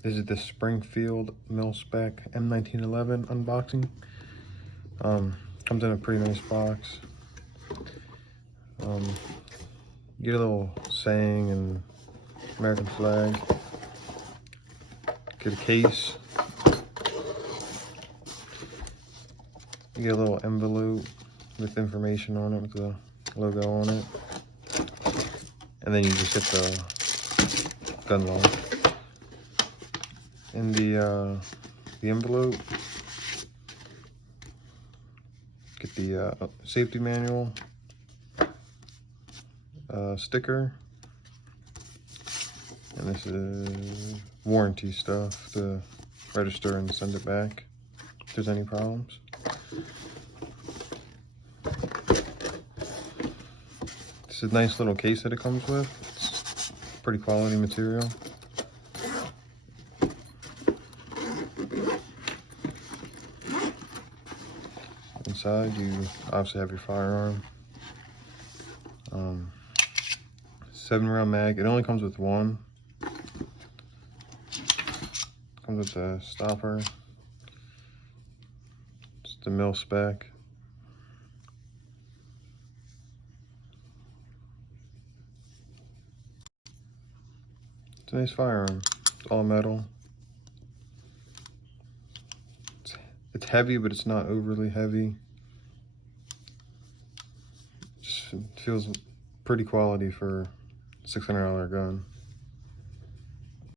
This is the Springfield mil-spec M1911 unboxing. Comes in a pretty nice box. You get a little saying and American flag. Get a case. You get a little envelope with information on it, with the logo on it. And then you just get the gun lock. In the envelope, get the safety manual, sticker, and this is warranty stuff to register and send it back if there's any problems. It's a nice little case that it comes with. It's pretty quality material. Inside, you obviously have your firearm. 7-round mag. It only comes with one. Comes with a stopper. It's the mil-spec. It's a nice firearm. It's all metal. It's heavy, but it's not overly heavy. Just feels pretty quality for a $600 gun.